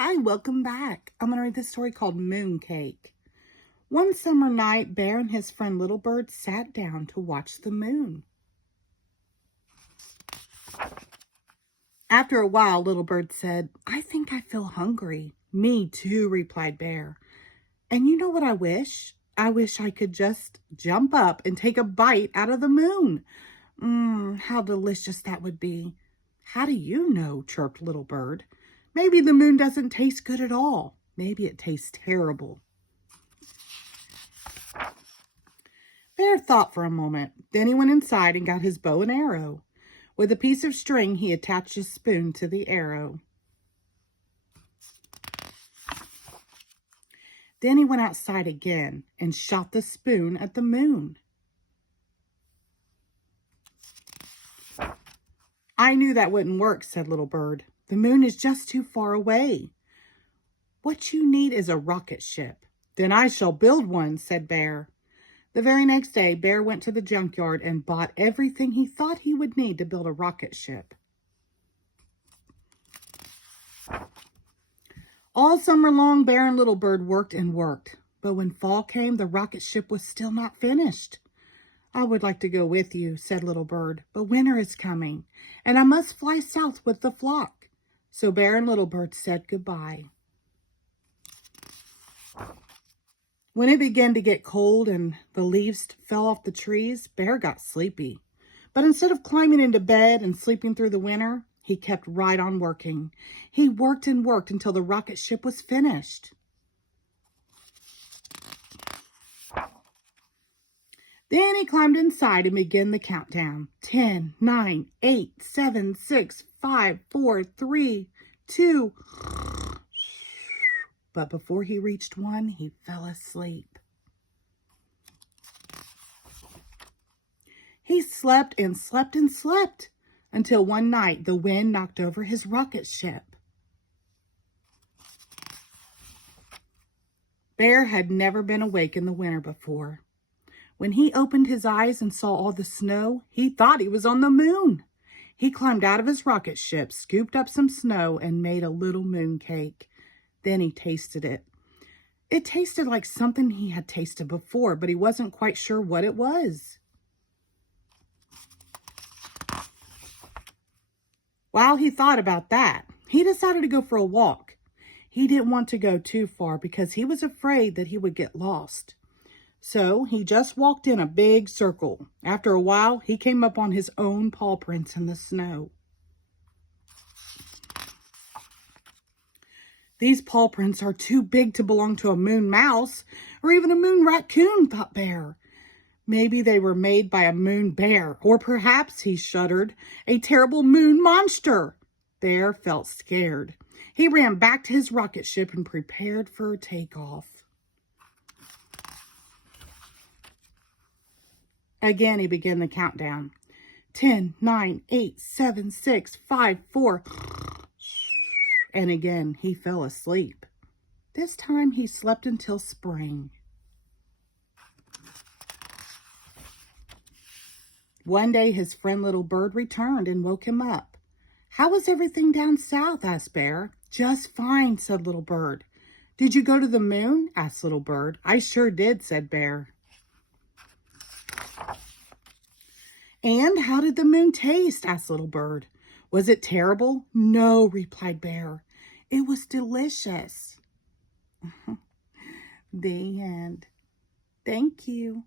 Hi, welcome back. I'm going to read this story called Mooncake. One summer night, Bear and his friend Little Bird sat down to watch the moon. After a while, Little Bird said, "I think I feel hungry." "Me too," replied Bear. "And you know what I wish? I wish I could just jump up and take a bite out of the moon. How delicious that would be." "How do you know?" chirped Little Bird. "Maybe the moon doesn't taste good at all. Maybe it tastes terrible." Bear thought for a moment. Then he went inside and got his bow and arrow. With a piece of string, he attached a spoon to the arrow. Then he went outside again and shot the spoon at the moon. "I knew that wouldn't work," said Little Bird. "The moon is just too far away. What you need is a rocket ship." "Then I shall build one," said Bear. The very next day, Bear went to the junkyard and bought everything he thought he would need to build a rocket ship. All summer long, Bear and Little Bird worked and worked. But when fall came, the rocket ship was still not finished. "I would like to go with you," said Little Bird, "but winter is coming, and I must fly south with the flock." So Bear and Little Bird said goodbye. When it began to get cold and the leaves fell off the trees, Bear got sleepy. But instead of climbing into bed and sleeping through the winter, he kept right on working. He worked and worked until the rocket ship was finished. Then he climbed inside and began the countdown. 10, 9, 8, 7, 6, 5, 4, 3, 2. But before he reached 1, he fell asleep. He slept and slept and slept until one night the wind knocked over his rocket ship. Bear had never been awake in the winter before. When he opened his eyes and saw all the snow, he thought he was on the moon. He climbed out of his rocket ship, scooped up some snow, and made a little mooncake. Then he tasted it. It tasted like something he had tasted before, but he wasn't quite sure what it was. While he thought about that, he decided to go for a walk. He didn't want to go too far because he was afraid that he would get lost. So he just walked in a big circle. After a while, he came up on his own paw prints in the snow. "These paw prints are too big to belong to a moon mouse or even a moon raccoon," thought Bear. "Maybe they were made by a moon bear, or perhaps," he shuddered, "a terrible moon monster." Bear felt scared. He ran back to his rocket ship and prepared for takeoff. Again, he began the countdown. 10, 9, 8, 7, 6, 5, 4. And again, he fell asleep. This time, he slept until spring. One day, his friend Little Bird returned and woke him up. "How was everything down south?" asked Bear. "Just fine," said Little Bird. "Did you go to the moon?" asked Little Bird. "I sure did," said Bear. "And how did the moon taste?" asked Little Bird. "Was it terrible?" "No," replied Bear. "It was delicious." The end. Thank you.